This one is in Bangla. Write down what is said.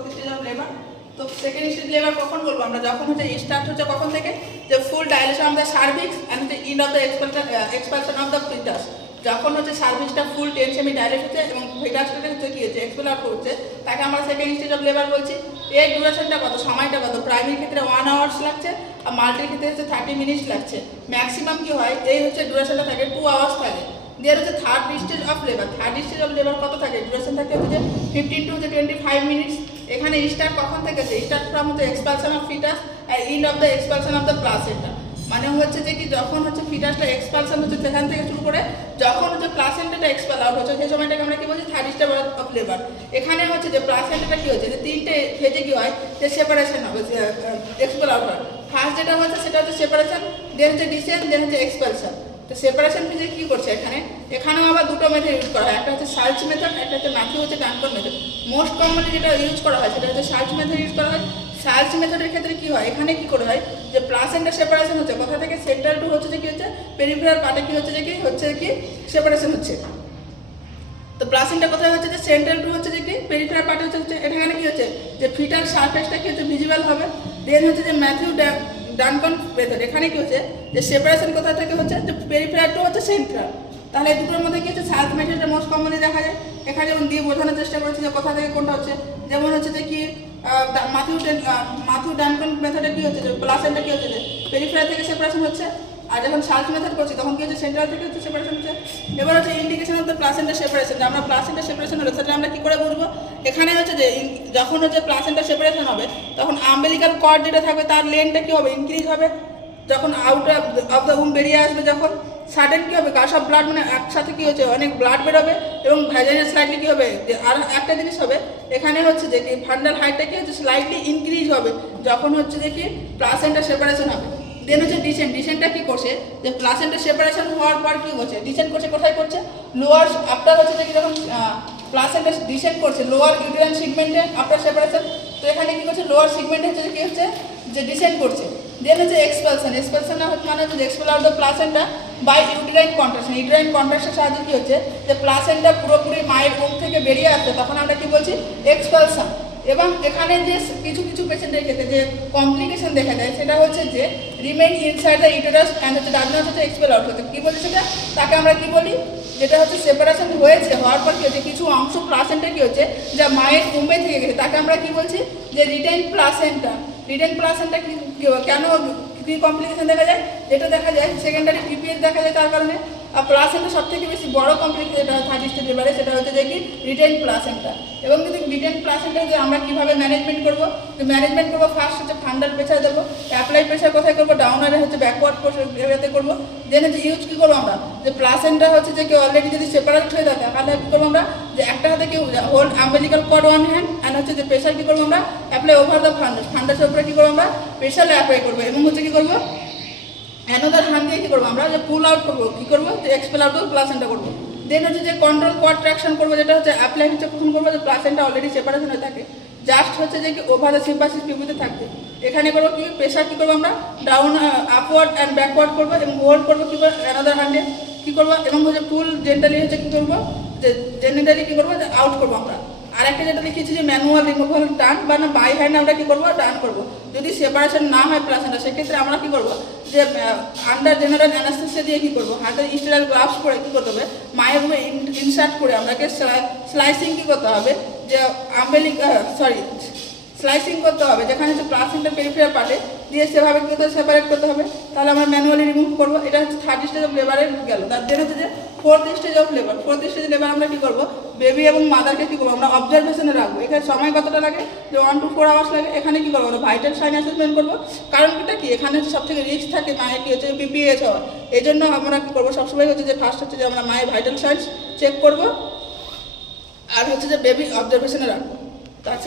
Fourth stage of labour. তো সেকেন্ড স্টেজ লেবার কখন বলবো আমরা, যখন হচ্ছে স্টার্ট হচ্ছে কখন থেকে, যে full dilation of the cervix and the end of the expulsion of the foetus. যখন হচ্ছে সার্ভিসটা ফুল 10 সেমি ডাইলেট হচ্ছে এবং ফিটাসটাকে হচ্ছে কি হচ্ছে এক্সপেল আউট করছে, তাকে আমরা সেকেন্ড স্টেজ অফ লেবার বলছি। এর ডিউরেশনটা কত, সময়টা কত, প্রাইমারি ক্ষেত্রে 1 আওয়ার্স লাগছে আর মাল্টির ক্ষেত্রে হচ্ছে 30 মিনিটস লাগছে। ম্যাক্সিমাম কি হয়, এই হচ্ছে ডিউরেশনটা থাকে 2 আওয়ার্স থাকে। দেয়ার হচ্ছে third stage of labour. Third stage of labour কত থাকে, ডিউরেশন থাকে হচ্ছে 15 to 25 মিনিটস। এখানে স্টার্ট কখন থেকে, স্টার্ট ফ্রম হচ্ছে এক্সপালশন অফ ফিটাস আর end of the expulsion of the placenta. মানে হচ্ছে যে কি যখন হচ্ছে ফিটাসটা এক্সপালশন হচ্ছে সেখান থেকে শুরু করে যখন হচ্ছে প্লাসেন্টাটা এক্সপাল আউট হচ্ছে সেই সময়টাকে আমরা কি বলছি থার্ড স্টেজ অফ লেবার। এখানে হচ্ছে যে প্লাসেন্টাটা কি হচ্ছে যে 3টে ফেজে কি হয়, যে সেপারেশন হবে, এক্সপাল আউট হয়। ফার্স্ট যেটা হচ্ছে সেটা হচ্ছে সেপারেশন, দেন হচ্ছে ডিসেন্ট, দেন হচ্ছে এক্সপালশন। তো সেপারেশন ফেজে কি করছে এখানেও আবার দুটো মেথড ইউজ করা হয়, একটা হচ্ছে সার্চ মেথড, একটা হচ্ছে ম্যাথিউ হচ্ছে ডানকন মেথড। মোস্ট কমনলি যেটা ইউজ করা হয় সেটা হচ্ছে সার্চ মেথড ইউজ করা হয়। সার্চ মেথডের ক্ষেত্রে কি হয়, এখানে কি করে হয় যে প্লাসেন্টা সেপারেশন হচ্ছে কোথা থেকে, সেন্ট্রাল টু হচ্ছে যে কি হচ্ছে পেরিফেরাল পার্টে কি হচ্ছে কি সেপারেশন হচ্ছে। তো প্লাসেন্টা কোথায় হচ্ছে যে সেন্ট্রাল টু হচ্ছে যে কি পেরিফেরাল পার্টে হচ্ছে এখানে কি হচ্ছে যে ফিটার সারফেসটা কি হচ্ছে ভিজিবল হবে। দেন হচ্ছে যে ম্যাথিউ ডানকন মেথড, এখানে কি হচ্ছে যে সেপারেশন কোথা থেকে হচ্ছে যে পেরিফেরাল টু হচ্ছে সেন্ট্রাল। তাহলে এই দুটোর মধ্যে কি হচ্ছে সার্চ মেথডটা মোস্ট কমনলি দেখা যায়। এখানে যেমন দিয়ে বোঝানোর চেষ্টা করেছি যে কোথা থেকে কোনটা হচ্ছে, যেমন হচ্ছে যে কি ম্যাথিউ ডানকন মেথডে কি হচ্ছে যে প্লাসেন্টা কি হচ্ছে যে পেরিফেরাল থেকে সেপারেশন হচ্ছে, আর যখন সার্চ মেথড করছি তখন কি হচ্ছে সেন্ট্রাল থেকে হচ্ছে সেপারেশন হচ্ছে। এবার হচ্ছে indication of the placenta separation, যে আমরা প্লাসেন্টা সেপারেশন হলে সেটা আমরা কি করে বুঝবো, এখানে হচ্ছে যে যখন হচ্ছে প্লাসেন্টা সেপারেশন হবে তখন আম্বেলিকাল কর্ড যেটা থাকবে তার লেন্থটা কি হবে, ইনক্রিজ হবে। যখন আউট অফ দ্য উম বেরিয়ে আসবে যখন সাডেন কি হবে, গাছ অফ ব্লাড মানে একসাথে কি হচ্ছে অনেক ব্লাড বেরোবে এবং ভ্যাজাইনাল স্লাইডলি কি হবে, যে আর একটা জিনিস হবে এখানে হচ্ছে যে কি ফান্ডাল হাইটটা কি হচ্ছে স্লাইডলি ইনক্রিজ হবে যখন হচ্ছে যে কি প্লাসেন্টা সেপারেশন হবে। দেন হচ্ছে ডিসেন্টটা কি করছে, যে প্লাসেন্টা সেপারেশন হওয়ার পর কি হচ্ছে ডিসেন্ট করছে, কোথায় করছে লোয়ার আফটার হচ্ছে যে কি যখন প্লাসেন্টা ডিসেন্ট করছে লোয়ার ইউটেরাইন সেগমেন্টে আফটার সেপারেশন। তো এখানে কি করছে লোয়ার সেগমেন্টে হচ্ছে কি হচ্ছে যে ডিসেন্ট করছে। দেন হচ্ছে এক্সপালশন মানে হচ্ছে expel out the placenta by uterine contraction. Uterine কন্ট্রাকশনের সাহায্যে কি হচ্ছে যে প্লাসেন্টা পুরোপুরি মায়ের মুখ থেকে বেরিয়ে আসছে, তখন আমরা কি বলছি এক্সপালশন। এবং এখানে যে কিছু কিছু পেশেন্টের ক্ষেত্রে যে কমপ্লিকেশন দেখা যায় সেটা হচ্ছে যে remain inside the uterus and হচ্ছে ডাজ নট হচ্ছে এক্সপেল আউট হচ্ছে। কী বলি সেটা, তাকে আমরা কি বলি, যেটা হচ্ছে সেপারেশন হয়েছে হওয়ার পর কি হচ্ছে কিছু অংশ প্লাসেন্টা কি হচ্ছে যা মায়ের উমে থেকে গেছে তাকে আমরা কি বলছি যে রিটেন প্লাসেন্টা। রিটেন প্লাসেন্টা কি কেন কী কমপ্লিকেশন দেখা যায়, যেটা দেখা যায় সেকেন্ডারি পিপিএস দেখা যায় তার কারণে। আর প্লাসেন্টা সব থেকে বেশি বড় কমপ্লিকেশন যেটা থার্ড স্টেজ লেবারে সেটা হচ্ছে যে কি রিটেন প্লাসেন্টা। এবং যদি রিটেন প্লাসেন্টা যে আমরা কীভাবে ম্যানেজমেন্ট করবো, ফার্স্ট হচ্ছে ফান্ডাল প্রেশার দেবো, অ্যাপ্লাই প্রেশার কোথায় করবো, ডাউনারে হচ্ছে ব্যাকওয়ার্ড প্রেশারতে করবো। দেন হচ্ছে ইউজ কী করবো আমরা, যে প্লাসেন্টা হচ্ছে যে কি অলরেডি যদি সেপারেট হয়ে থাকে তাহলে কী করবো আমরা, যে একটা হাতে কি hold umbilical cord one hand and হচ্ছে যে প্রেশার কী করবো আমরা অ্যাপ্লাই ওভার দ্য ফান্ডাসের উপরে কী করবো আমরা প্রেশার অ্যাপ্লাই করবো। এবং হচ্ছে কী করবো অ্যানাদার হ্যান্ড দিয়ে কী করবো আমরা যে পুল আউট করবো, কী করবো যে এক্সপেল আউট প্লাসেন্টা করবো। দেন হচ্ছে যে কন্ট্রোল কন্ট্রাকশন করবো, যেটা হচ্ছে অ্যাপ্লাই হচ্ছে প্রথম করবো যে প্লাসেন্টা অলরেডি সেপারেশন হয়ে থাকে, জাস্ট হচ্ছে যে কি ওভার দ্য সিম্পাসিস পিপিতে থাকবে। এখানে করবো কি প্রেশার কী করবো আমরা ডাউন আপওয়ার্ড অ্যান্ড ব্যাকওয়ার্ড করবো এবং হোল্ড করবো কী করবো অ্যানাদার হ্যান্ডে কী করবো। এবং হচ্ছে ফুল জেন্টালি হচ্ছে কী করবো যে জেনিটালি কী করবো যে আউট করবো আমরা। আর একটা যেটা লিখেছি যে ম্যানুয়াল রিমুভাল টান বা না বাই হ্যান্ড আমরা কী করবো ডান করবো। যদি সেপারেশন না হয় প্লাসেন্টা সেক্ষেত্রে আমরা কী করবো যে আন্ডার জেনারেল অ্যানাস্থেসিয়া দিয়ে কী করবো হাতে স্টেরাইল গ্লাভস পরে কী করতে হবে মায়ের মুখে ইনসার্ট করে আমাকে স্লাইসিং কী করতে হবে, যে স্লাইসিং করতে হবে যেখানে হচ্ছে প্লাসেন্টা পেরিফেরাল পার্টে দিয়ে সেভাবে কী করতে সেপারেট করতে হবে। তাহলে আমরা ম্যানুয়ালি রিমুভ করবো। এটা হচ্ছে থার্ড স্টেজ অফ লেবারে গেল। তার জন্য হচ্ছে যে ফোর্থ স্টেজ অফ লেবার আমরা কী করবো বেবি এবং মাদারকে কী করবো আমরা অবজারভেশনে রাখবো। এখানে সময় কতটা লাগে, যে 1 to 4 আওয়ার্স লাগে। এখানে কী করবো আমরা ভাইটাল সাইন অ্যাসেসমেন্ট করবো। কারণ এটা কি এখানে হচ্ছে সব থেকে রিস্ক থাকে মায়ের কী হচ্ছে পিপিএস হওয়া। এই জন্য আমরা কী করবো সবসময় হচ্ছে যে ফার্স্ট হচ্ছে যে আমরা মায়ের ভাইটাল সাইন্স চেক করবো আর হচ্ছে যে বেবি অবজারভেশনে রাখবো। তার